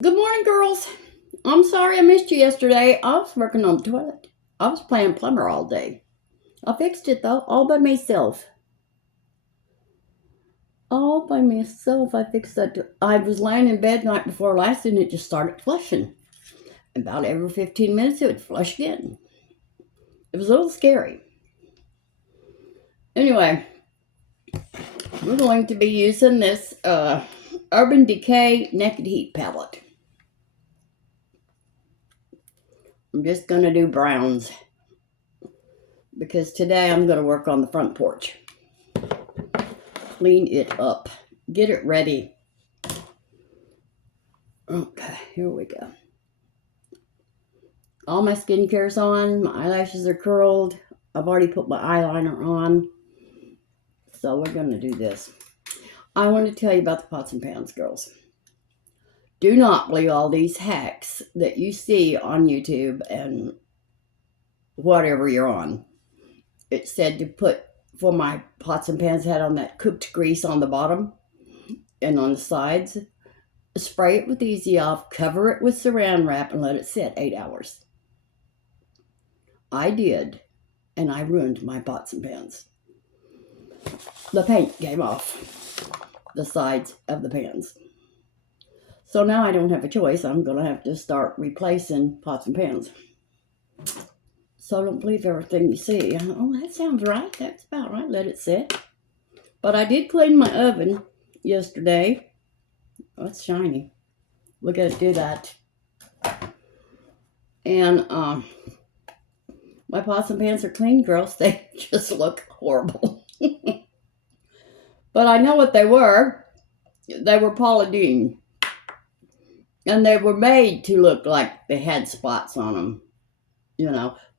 Good morning, girls. I'm sorry I missed you yesterday. I was working on the toilet. I was playing plumber all day. I fixed it though, all by myself. All by myself, I fixed that. I was laying in bed night before last and it just started flushing. About every 15 minutes, it would flush again. It was a little scary. Anyway, we're going to be using this Urban Decay Naked Heat palette. I'm just going to do browns because today I'm going to work on the front porch. Clean it up. Get it ready. Okay, here we go. All my skincare's on. My eyelashes are curled. I've already put my eyeliner on. So we're going to do this. I want to tell you about the pots and pans, girls. Do not believe all these hacks that you see on YouTube and whatever you're on. It said to put, for my pots and pans, had on that cooked grease on the bottom and on the sides. Spray it with Easy Off, cover it with saran wrap, and let it sit 8 hours. I did, and I ruined my pots and pans. The paint came off the sides of the pans. So now I don't have a choice. I'm going to have to start replacing pots and pans. So don't believe everything you see. Oh, that sounds right. That's about right. Let it sit. But I did clean my oven yesterday. Oh, it's shiny. Look at it do that. And my pots and pans are clean, girls. They just look horrible. But I know what they were. They were Paula Deen. And they were made to look like they had spots on them,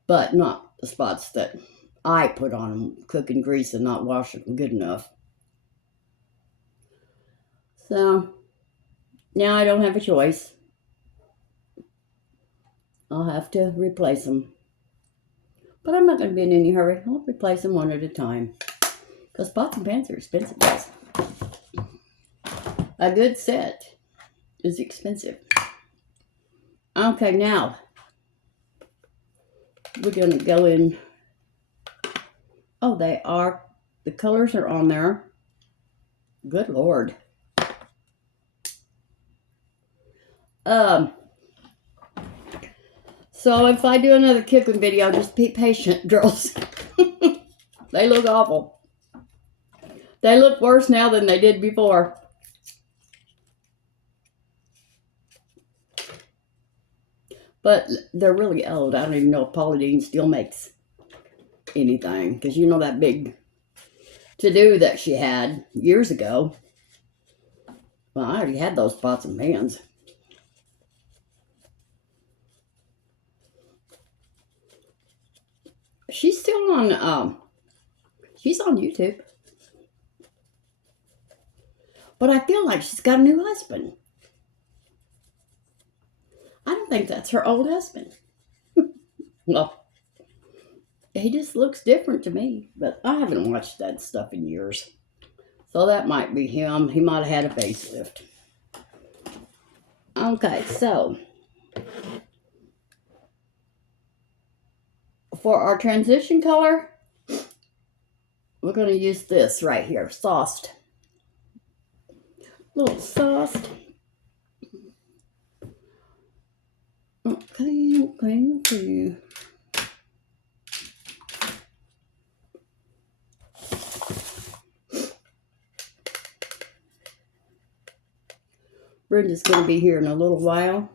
but not the spots that I put on them, cooking grease and not washing them good enough. So now I don't have a choice. I'll have to replace them. But I'm not going to be in any hurry. I'll replace them one at a time. Because pots and pans are expensive, guys. A good set is expensive. Okay, now we're going to go in. Oh, they are. The colors are on there. Good Lord. So if I do another cooking video, just be patient, girls. They look awful. They look worse now than they did before. But they're really old. I don't even know if Paula Deen still makes anything. Because you know that big to-do that she had years ago. Well, I already had those pots and pans. She's still on, she's on YouTube. But I feel like she's got a new husband. I don't think that's her old husband. Well, he just looks different to me. But I haven't watched that stuff in years. So that might be him. He might have had a facelift. Okay, so for our transition color, we're going to use this right here, sauced. A little sauced. Okay. Brenda's going to be here in a little while.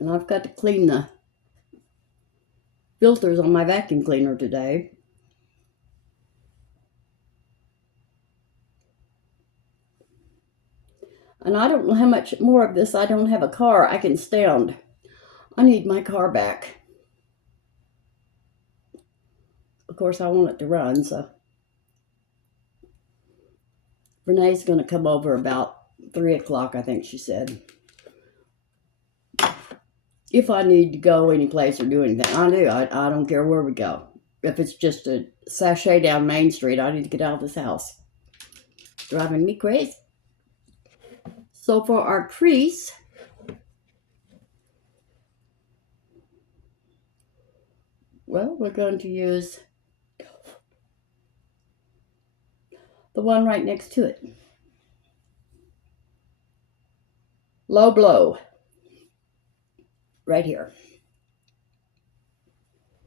And I've got to clean the filters on my vacuum cleaner today. And I don't know how much more of this. I don't have a car I can stand. I need my car back. Of course, I want it to run, so. Renee's going to come over about 3 o'clock, I think she said. If I need to go anyplace or do anything, I do. I don't care where we go. If it's just a sachet down Main Street, I need to get out of this house. Driving me crazy. So for our crease, well, we're going to use the one right next to it. Low blow. Right here.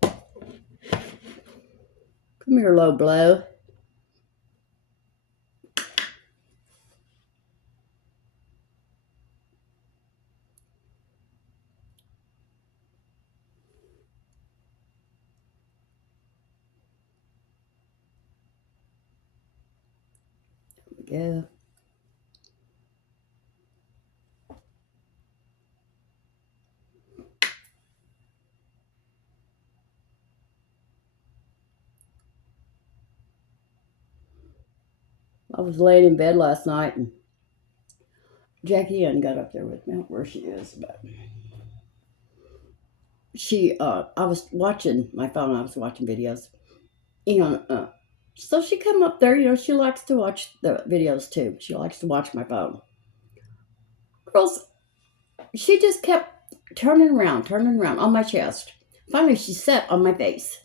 Come here, low blow. There we go. I was laying in bed last night and Jackie Ann got up there with me. I don't know where she is, but I was watching my phone. I was watching videos. And so she come up there. You know, she likes to watch the videos too. She likes to watch my phone. Girls, she just kept turning around on my chest. Finally, she sat on my face.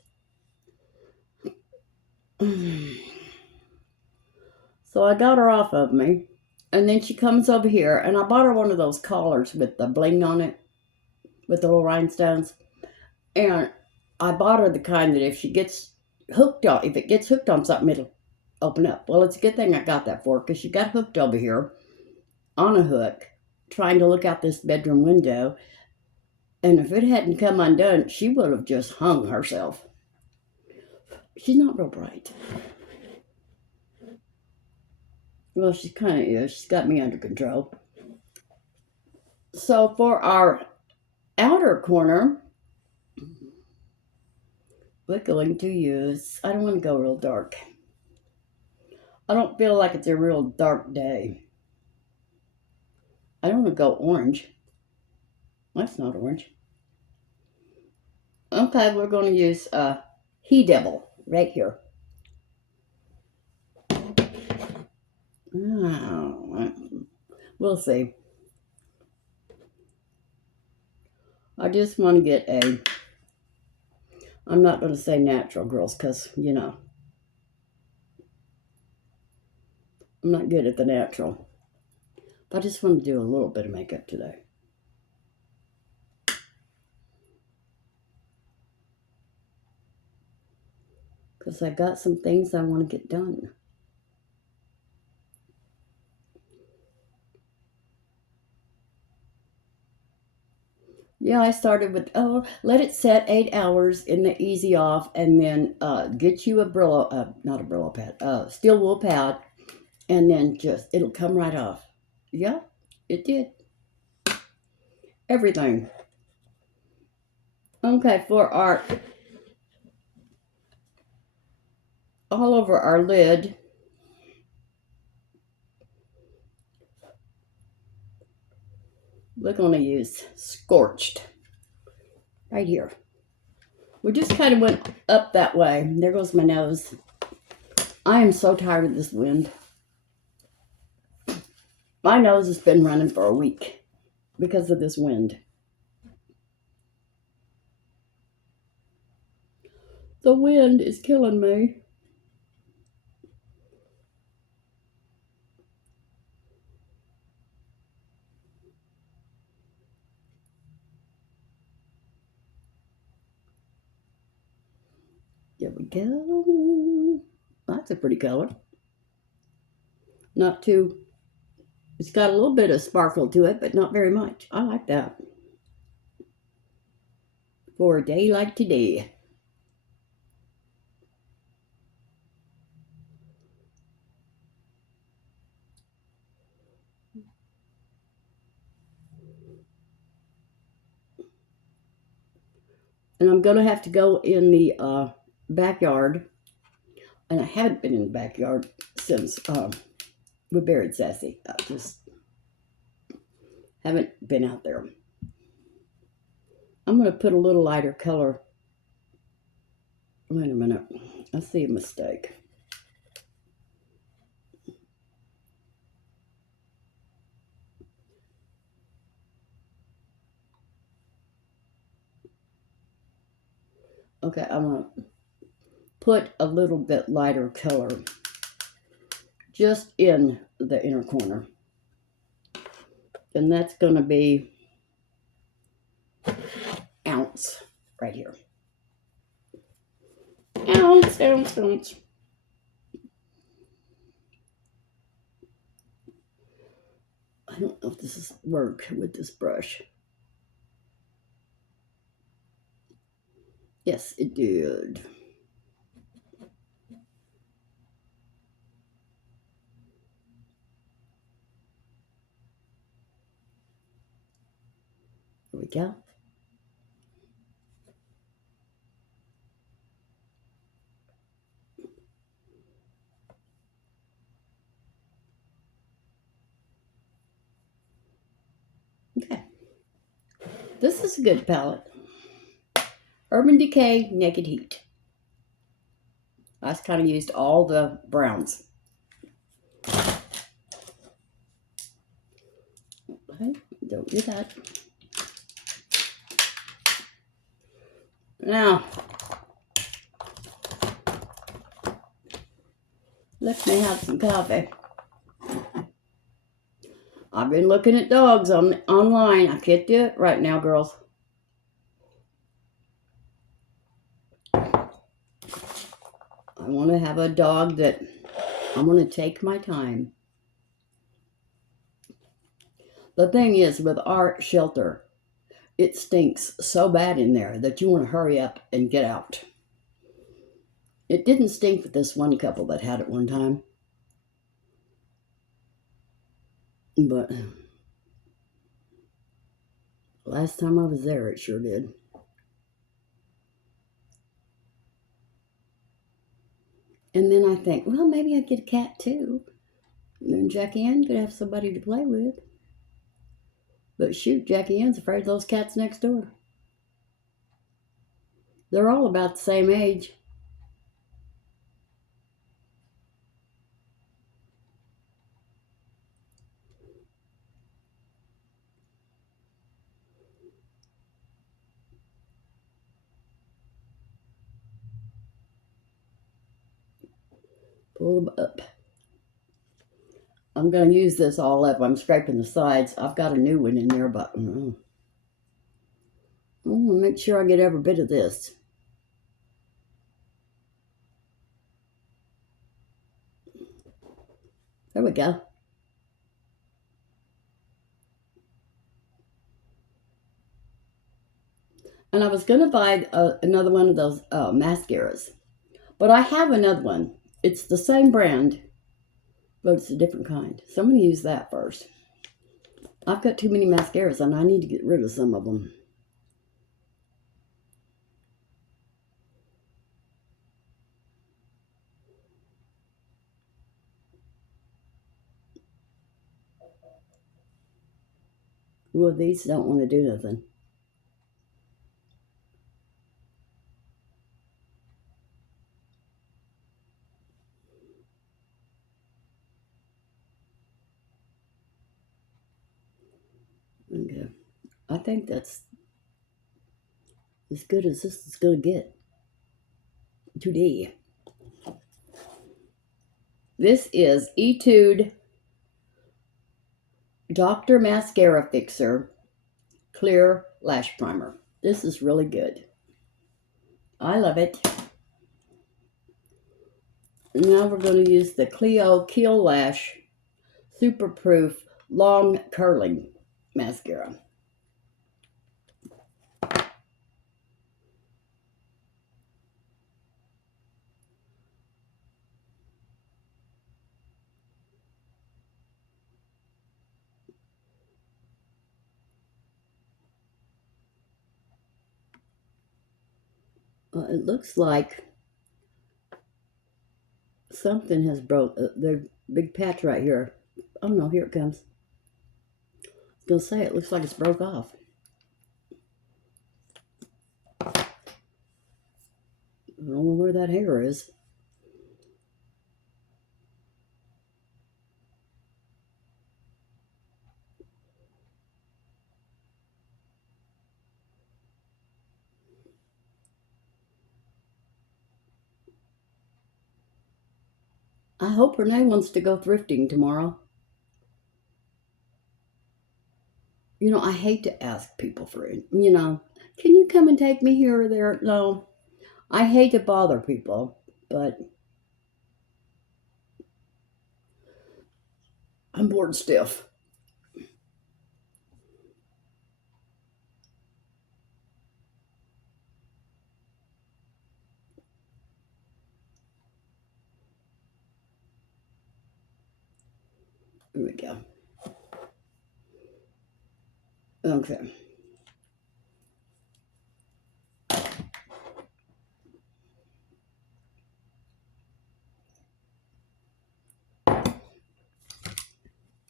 So I got her off of me. And then she comes over here, and I bought her one of those collars with the bling on it, with the little rhinestones. And I bought her the kind that if it gets hooked on something, it'll open up. Well, it's a good thing I got that for her, because she got hooked over here on a hook, trying to look out this bedroom window. And if it hadn't come undone, she would have just hung herself. She's not real bright. Well, she kind of is. She's got me under control. So for our outer corner, we're going to use, I don't want to go real dark. I don't feel like it's a real dark day. I don't want to go orange. That's not orange. Okay, we're going to use He Devil right here. Oh, we'll see. I just want to get I'm not going to say natural, girls, because, you know, I'm not good at the natural. But I just want to do a little bit of makeup today. Because I got some things I want to get done. Yeah, I started with, let it set 8 hours in the easy off, and then get you a Brillo, not a Brillo pad, steel wool pad, and then it'll come right off. Yeah, it did. Everything. Okay, for all over our lid, we're going to use Scorched right here. We just kind of went up that way. There goes my nose. I am so tired of this wind. My nose has been running for a week because of this wind. The wind is killing me. There we go. That's a pretty color. Not too, it's got a little bit of sparkle to it, but not very much. I like that. For a day like today. And I'm going to have to go in the backyard. And I haven't been in the backyard since We're buried sassy. I just haven't been out there. I'm going to put a little lighter color. Wait a minute. I see a mistake. Okay, I'm going to put a little bit lighter color just in the inner corner. And that's going to be ounce right here. Ounce, ounce, ounce. I don't know if this is work with this brush. Yes, it did. There we go. Okay. This is a good palette. Urban Decay Naked Heat. I just kind of used all the browns. Okay, don't do that. Now, let me have some coffee. I've been looking at dogs online. I can't do it right now, girls. I want to have a dog that I'm going to take my time. The thing is, with our shelter, it stinks so bad in there that you want to hurry up and get out. It didn't stink with this one couple that had it one time. But last time I was there, it sure did. And then I think, well, maybe I'd get a cat too. And then Jackie Ann could have somebody to play with. But shoot, Jackie Ann's afraid of those cats next door. They're all about the same age. Pull them up. I'm going to use this all up. I'm scraping the sides. I've got a new one in there, but I'm going to make sure I get every bit of this. There we go. And I was going to buy another one of those mascaras. But I have another one. It's the same brand, but it's a different kind. So I'm going to use that first. I've got too many mascaras and I need to get rid of some of them. Well, these don't want to do nothing. Okay. I think that's as good as this is going to get today. This is Etude Dr. Mascara Fixer Clear Lash Primer. This is really good. I love it. Now we're going to use the Clio Keel Lash Super Proof Long Curling Mascara. It looks like something has broke. The big patch right here Oh no, here it comes. I was gonna say it looks like it's broke off. I don't know where that hair is. I hope Renee wants to go thrifting tomorrow. You know, I hate to ask people for it. You know, can you come and take me here or there? No, I hate to bother people, but I'm bored stiff. Here we go. Okay.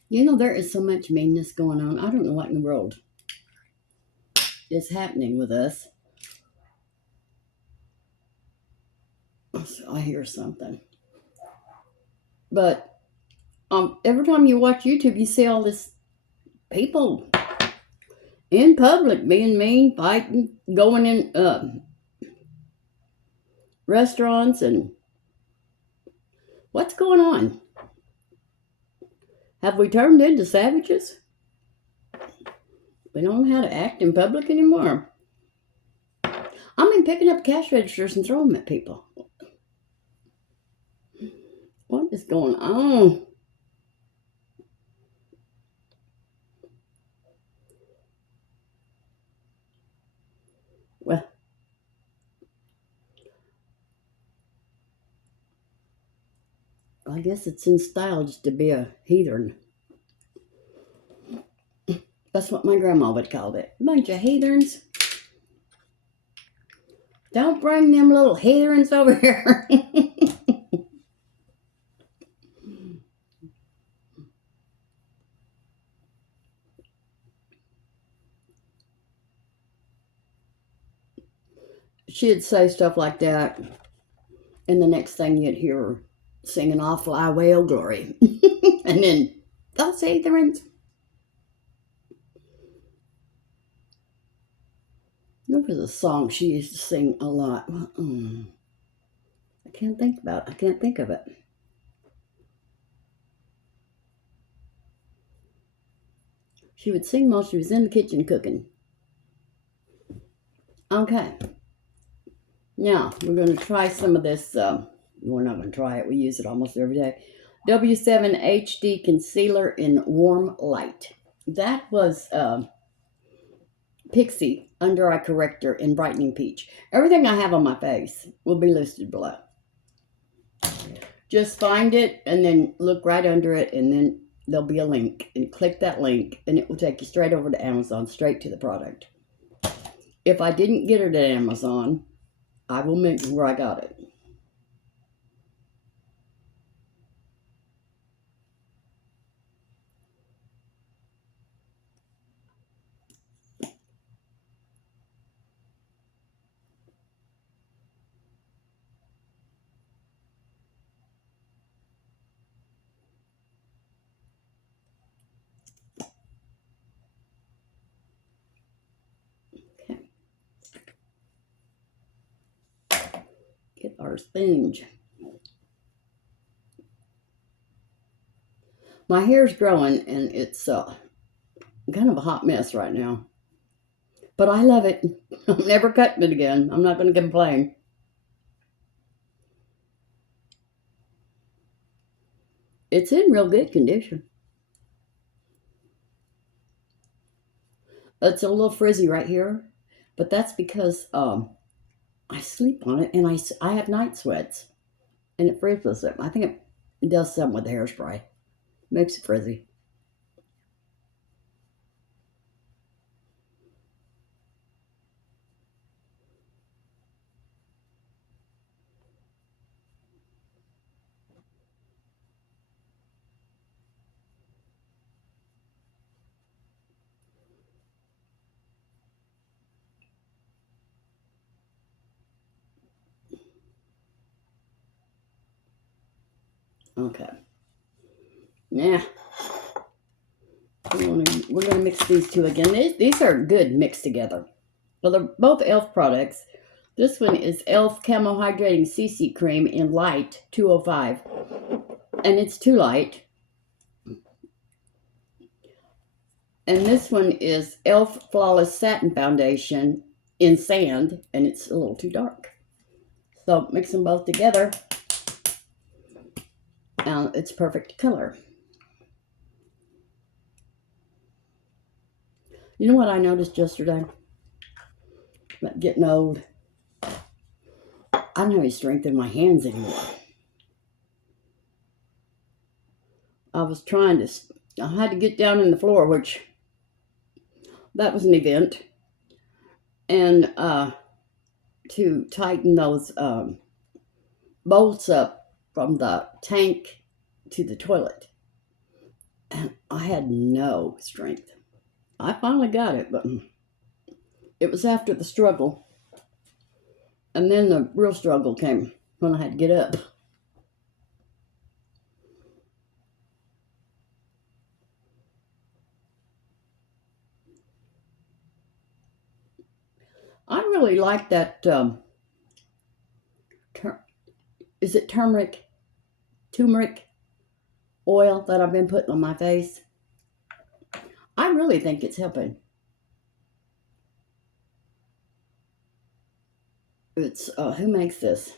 You know, there is so much meanness going on. I don't know what in the world is happening with us. I hear something. But every time you watch YouTube, you see all this people in public being mean, fighting, going in restaurants, and what's going on? Have we turned into savages? We don't know how to act in public anymore. I mean, picking up cash registers and throwing them at people. What is going on? Well, I guess it's in style just to be a heathen. That's what my grandma would call it. A bunch of heathens. Don't bring them little heathens over here. She'd say stuff like that, and the next thing you'd hear her singing "I'll Fly Whale Glory," and then those heathens. There was a song she used to sing a lot. I can't think about it. I can't think of it. She would sing while she was in the kitchen cooking. Okay. Now, we're going to try some of this. We're not going to try it. We use it almost every day. W7 HD Concealer in Warm Light. That was Pixi Under Eye Corrector in Brightening Peach. Everything I have on my face will be listed below. Just find it and then look right under it, and then there'll be a link. And click that link, and it will take you straight over to Amazon, straight to the product. If I didn't get it at Amazon, I will mention where I got it. Okay. Get our sponge. My hair's growing, and it's kind of a hot mess right now. But I love it. I'm never cutting it again. I'm not going to complain. It's in real good condition. It's a little frizzy right here, but that's because I sleep on it, and I have night sweats, and it frizzes it. I think it does something with the hairspray. Makes it frizzy. Okay. Yeah. We're gonna mix these two again. These are good mixed together. Well, they're both e.l.f. products. This one is e.l.f. Camo Hydrating CC Cream in Light 205. And it's too light. And this one is e.l.f. Flawless Satin Foundation in Sand. And it's a little too dark. So mix them both together. And it's perfect color. You know what I noticed yesterday? About getting old. I don't have any strength in my hands anymore. I had to get down in the floor, which that was an event. And to tighten those bolts up from the tank to the toilet. And I had no strength. I finally got it, but it was after the struggle. And then the real struggle came when I had to get up. I really like that, is it turmeric oil that I've been putting on my face. I really think it's helping. It's, who makes this?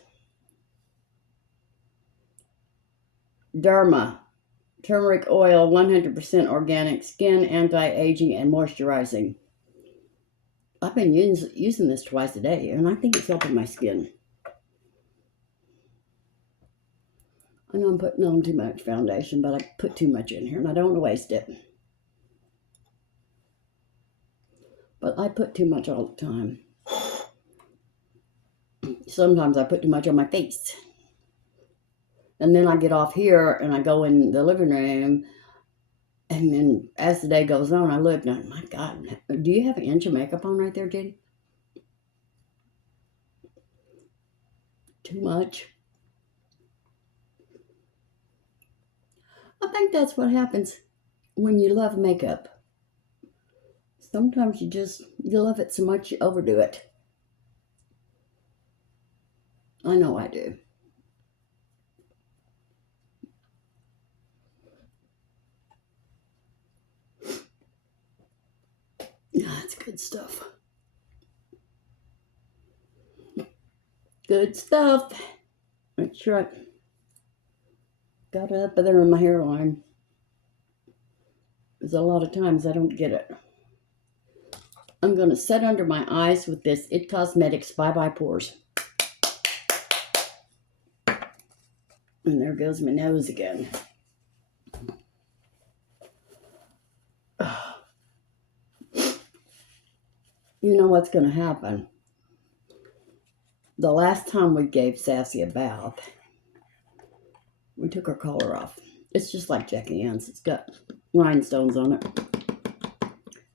Derma. Turmeric oil, 100% organic, skin anti-aging and moisturizing. I've been using this twice a day, and I think it's helping my skin. I know I'm putting on too much foundation, but I put too much in here, and I don't want to waste it. But I put too much all the time. Sometimes I put too much on my face. And then I get off here, and I go in the living room, and then as the day goes on, I look, and my God, do you have an inch of makeup on right there, Jenny? Too much. I think that's what happens when you love makeup. Sometimes you love it so much you overdo it. I know I do. That's good stuff. Good stuff. Make sure I got it up there in my hairline. Because a lot of times I don't get it. I'm going to set under my eyes with this It Cosmetics Bye Bye Pores. And there goes my nose again. You know what's going to happen? The last time we gave Sassy a bath, we took her collar off. It's just like Jackie Ann's. It's got rhinestones on it.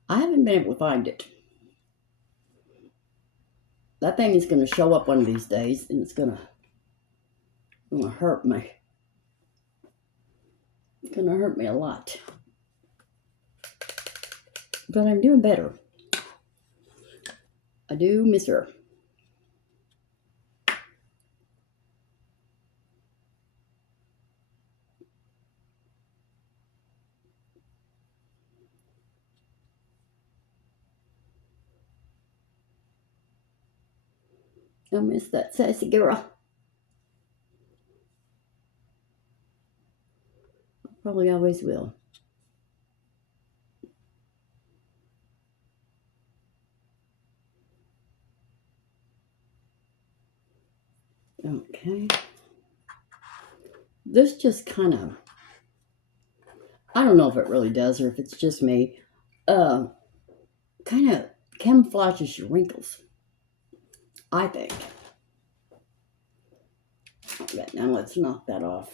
I haven't been able to find it. That thing is going to show up one of these days, and it's going to hurt me. It's going to hurt me a lot. But I'm doing better. I do miss her. I miss that sassy girl. Probably always will. Okay. This just kind of, I don't know if it really does or if it's just me, kind of camouflages your wrinkles. I think. Okay, now let's knock that off.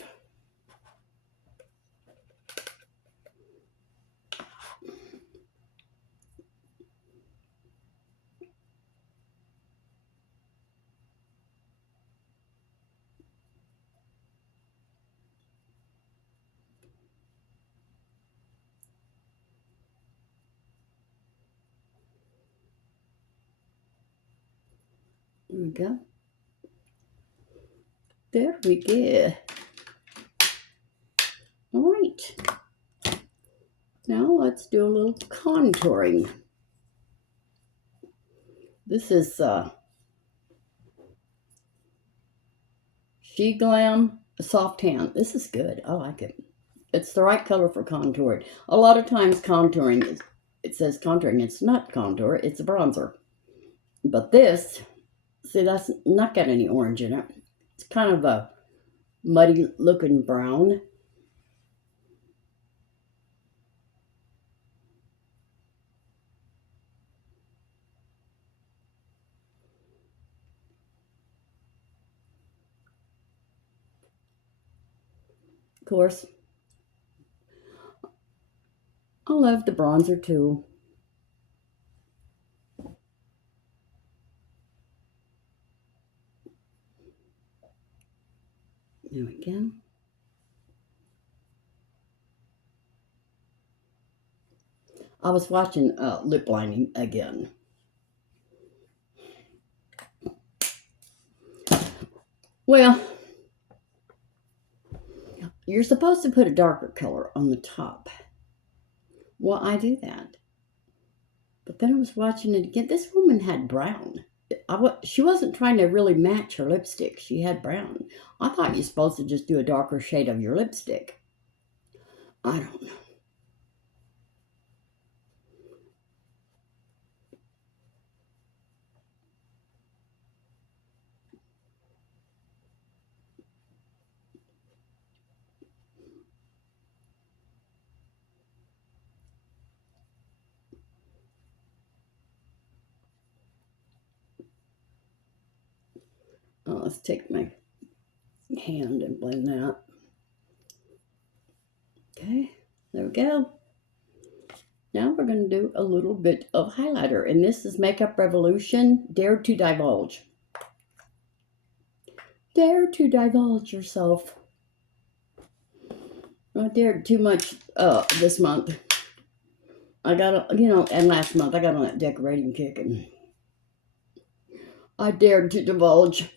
There we go. There we go. All right. Now let's do a little contouring. This is Sheglam Soft Tan. This is good. I like it. It's the right color for contouring. A lot of times contouring, it says contouring. It's not contour. It's a bronzer. But this, see, that's not got any orange in it. It's kind of a muddy looking brown. Of course, I love the bronzer too. There we go. I was watching lip lining again. Well, you're supposed to put a darker color on the top. Well, I do that. But then I was watching it again. This woman had brown. She wasn't trying to really match her lipstick. She had brown. I thought you're supposed to just do a darker shade of your lipstick. I don't know. Let's take my hand and blend that. Okay, there we go. Now we're going to do a little bit of highlighter, and this is Makeup Revolution Dare to Divulge. Dare to divulge yourself. I dared too much this month. I got, and last month I got on that decorating kick, and I dared to divulge.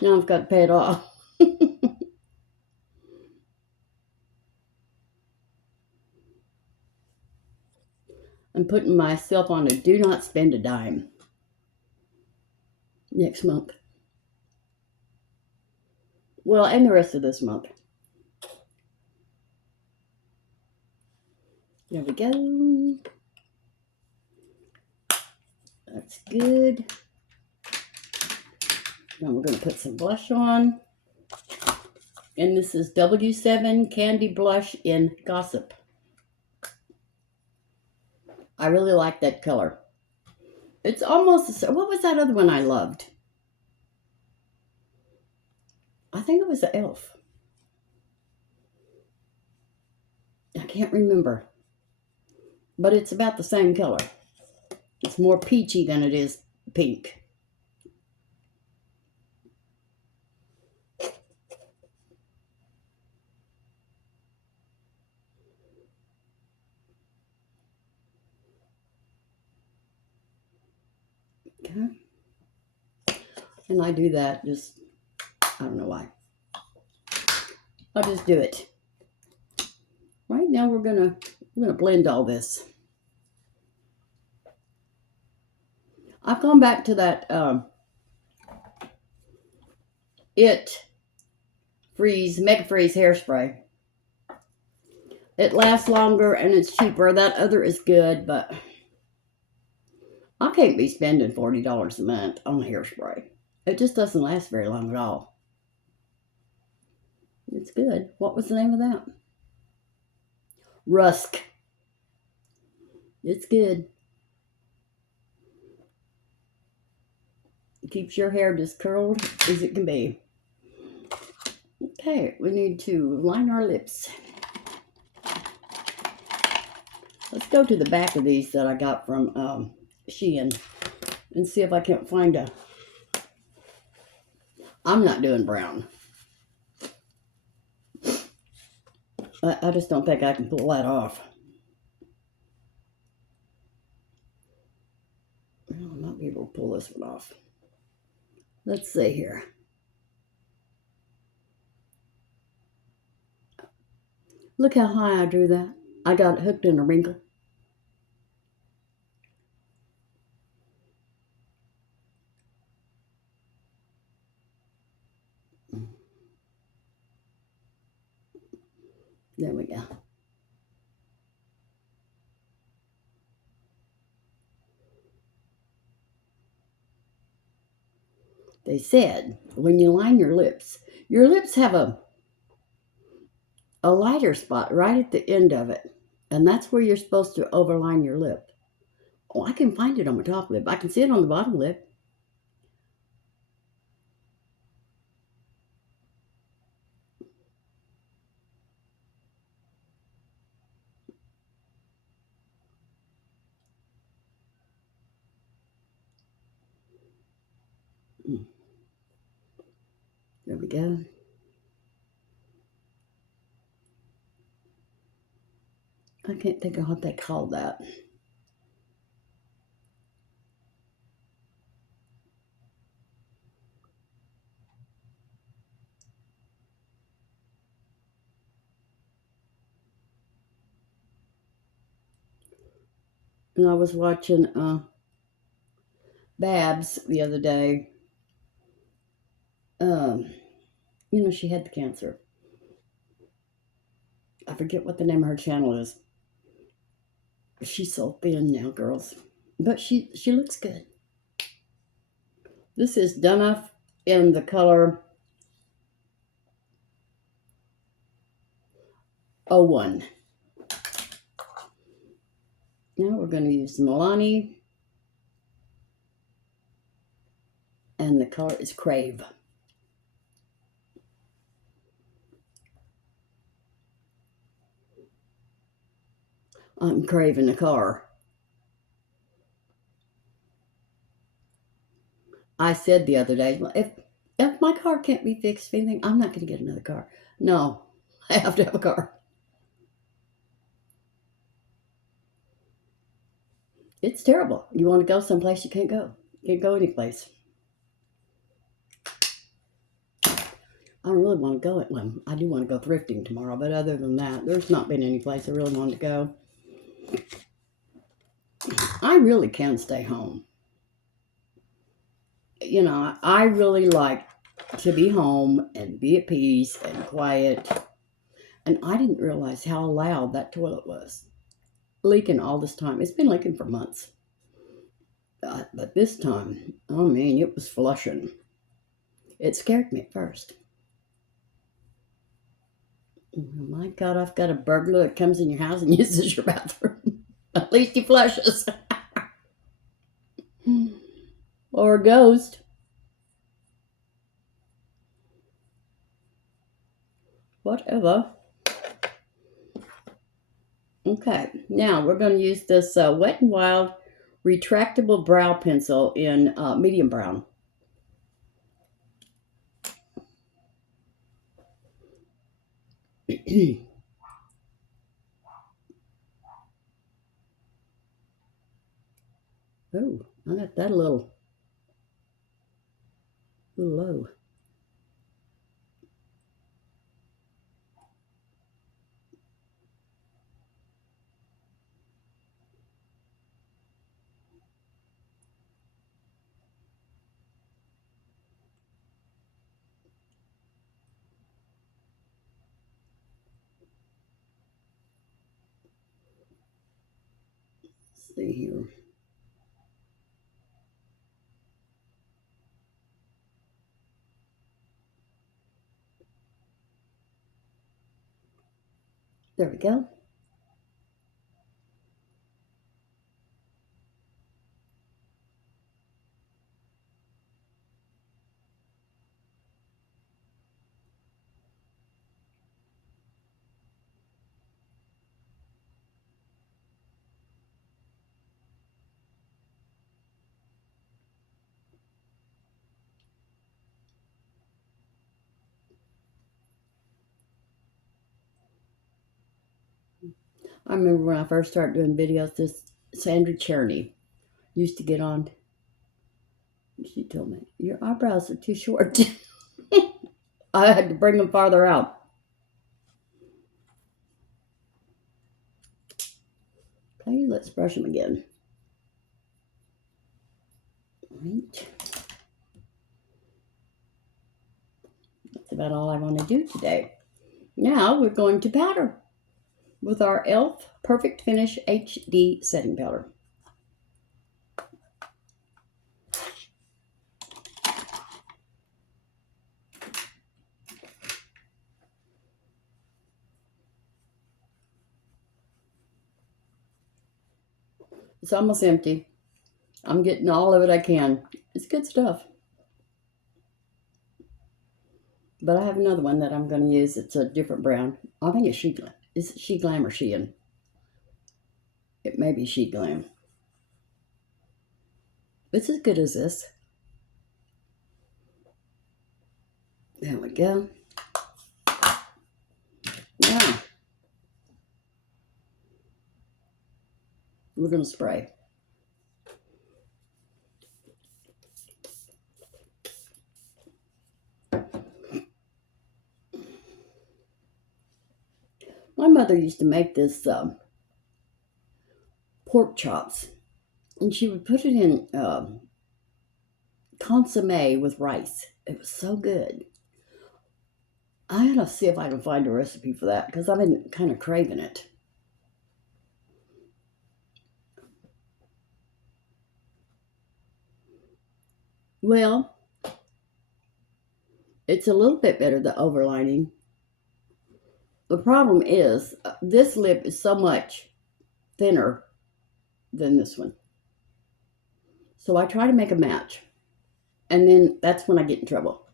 Now I've got to pay it off. I'm putting myself on a do not spend a dime next month. Well, and the rest of this month. There we go. That's good. Now we're going to put some blush on. And this is W7 Candy Blush in Gossip. I really like that color. It's almost, what was that other one I loved? I think it was the Elf. I can't remember. But it's about the same color. It's more peachy than it is pink. Okay. And I do that just, I don't know why. I'll just do it. Right now we're gonna blend all this. I've gone back to that Mega Freeze hairspray. It lasts longer and it's cheaper. That other is good, but I can't be spending $40 a month on hairspray. It just doesn't last very long at all. It's good. What was the name of that? Rusk. It's good. It keeps your hair as curled as it can be. Okay, we need to line our lips. Let's go to the back of these that I got from Shein and see if I can't find a... I'm not doing brown. I just don't think I can pull that off. Well, I might be able to pull this one off. Let's see here. Look how high I drew that. I got it hooked in a wrinkle. There we go. They said when you line your lips have a lighter spot right at the end of it. And that's where you're supposed to overline your lip. Oh, I can find it on my top lip. I can see it on the bottom lip. There we go. I can't think of what they call that. And I was watching Babs the other day. She had the cancer. I forget what the name of her channel is. She's so thin now, girls. But she looks good. This is Dunuf in the color 01. Now we're going to use Milani. And the color is Crave. I'm craving the car. I said the other day, well, if my car can't be fixed for anything, I'm not going to get another car. No, I have to have a car. It's terrible. You want to go someplace, you can't go. You can't go anyplace. I don't really want to go. Well, I do want to go thrifting tomorrow, but other than that, there's not been any place I really wanted to go. I really can stay home. I really like to be home and be at peace and quiet. And I didn't realize how loud that toilet was. Leaking all this time. It's been leaking for months. But this time, oh man, it was flushing. It scared me at first. Oh my God, I've got a burglar that comes in your house and uses your bathroom. At least he flushes. Or a ghost. Whatever. Okay, now we're going to use this Wet n Wild Retractable Brow Pencil in medium brown. Oh, I got that a little low. Let's see here. There we go. I remember when I first started doing videos, this Sandra Cherney used to get on She told me, your eyebrows are too short. I had to bring them farther out. Okay, let's brush them again. Right. That's about all I want to do today. Now we're going to powder with our e.l.f. Perfect Finish HD setting powder. It's almost empty. I'm getting all of it I can. It's good stuff. But I have another one that I'm going to use. It's a different brown. I think it's Sheglam. Is it Sheglam or Shein? It may be Sheglam. It's as good as this. There we go. Now, we're going to spray. My mother used to make this pork chops, and she would put it in consomme with rice. It was so good. I gotta see if I can find a recipe for that because I've been kind of craving it. Well, it's a little bit better, the overlining. The problem is this lip is so much thinner than this one. So I try to make a match. And then that's when I get in trouble.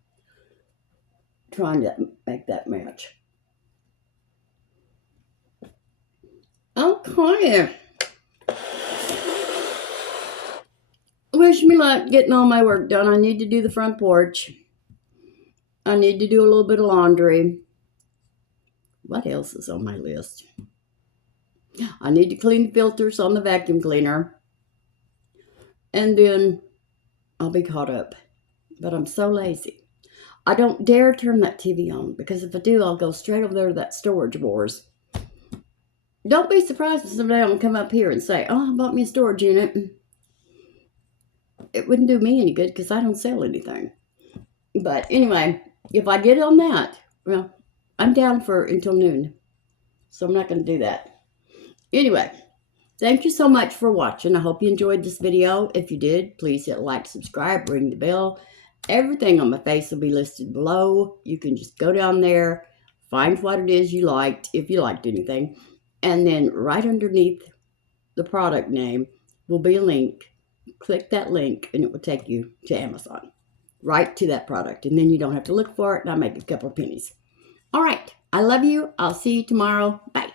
Trying to make that match. Okay. Wish me luck getting all my work done. I need to do the front porch. I need to do a little bit of laundry. What else is on my list? I need to clean the filters on the vacuum cleaner. And then I'll be caught up. But I'm so lazy. I don't dare turn that TV on because if I do, I'll go straight over there to that Storage Wars. Don't be surprised if someday I'm going to come up here and say, oh, I bought me a storage unit. It wouldn't do me any good because I don't sell anything. But anyway, if I get on that, well, I'm down for until noon. So I'm not going to do that. Anyway, thank you so much for watching. I hope you enjoyed this video. If you did, please hit like, subscribe, ring the bell. Everything on my face will be listed below. You can just go down there, find what it is you liked, if you liked anything. And then right underneath the product name will be a link. Click that link and it will take you to Amazon. Right to that product. And then you don't have to look for it and I make a couple of pennies. All right. I love you. I'll see you tomorrow. Bye.